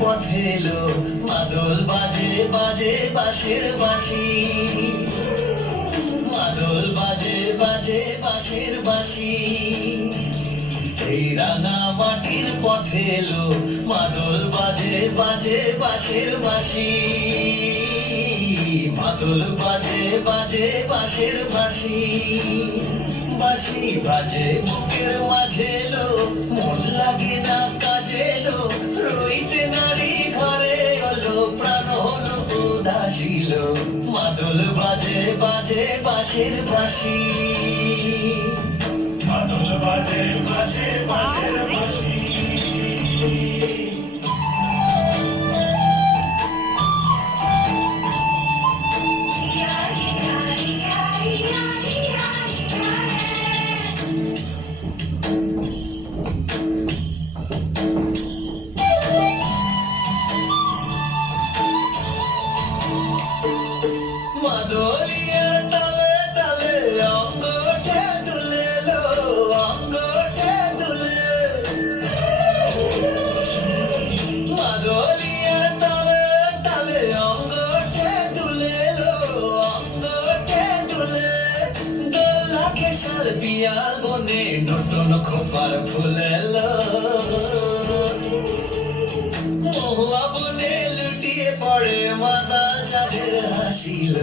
পথে এলো মাদল বাজে বাজে বাঁশের বাঁশি মাদল বাজে বাজে বাঁশের বাঁশি এই রাঙা মাটির পথে এলো মাদল বাজে বাজে বাঁশের বাঁশি মাদল বাজে বাজে বাঁশের বাঁশি বাঁশি বাজে বুকের মাঝে এলো মন লাগে না কাজে এলো রইতে নারী ঘরে হলো প্রাণ হলো উদাসীল মাদল বাজে বাজে বাঁশের বাঁশি মাদল বাজে বাজে বাঁশের বাঁশি মাদলিয়ার তালে তালে অঙ্গটা দুলে লো অঙ্গটা দুলে মাদলিয়ার তালে তালে অঙ্গটা দুলে লো অঙ্গটা দুলে দোলা খেসাল পিয়াল বনে নতুন খোপার ফুলে লো মহুয়া বনে লুটিয়ে পড়ে মাতা চাঁদের হাসিল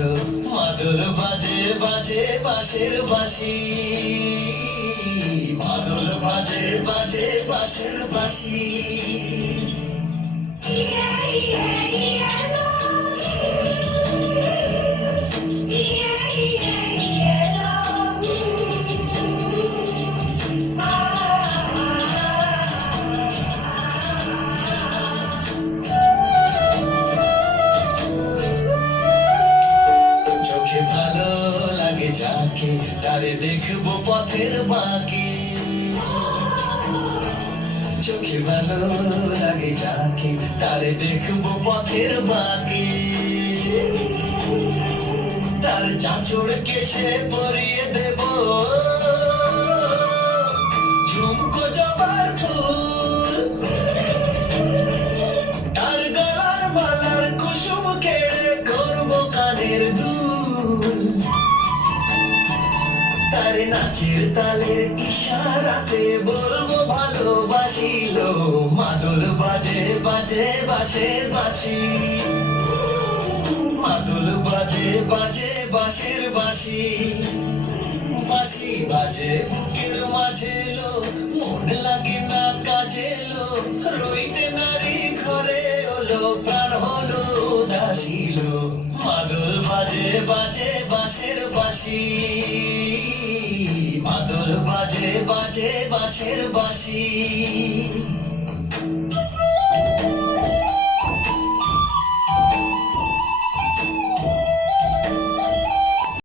মাদল বাজে বাজে বাঁশের বাঁশি মাদল বাজে বাজে বাঁশের বাঁশি ভালো লাগে যাকে তারে দেখবো পথের বাঁকে চোখে ভালো লাগে যাকে তারে দেখবো পথের বাঁকে তার চাঁচড় কেশে পরিয়ে দেব ঝুমকো জবার ফুল তার গলার মালার কুসুম কেড়ে করবো কানের দুল তার নাচের তালের ইশারাতে বলবো ভালোবাসিল মাদল বাজে বাজে বাঁশের বাঁশি মাদল বাজে বাজে বাঁশের বাঁশি বাঁশি বাজে বুকের মাঝে এলো মন লাগে না কাজে এলো রইতে নারী ঘরে হলো প্রাণ হলো উদাসীল মাদল বাজে বাজে বাঁশের বাঁশি মাদল বাজে বাজে বাঁশের বাঁশি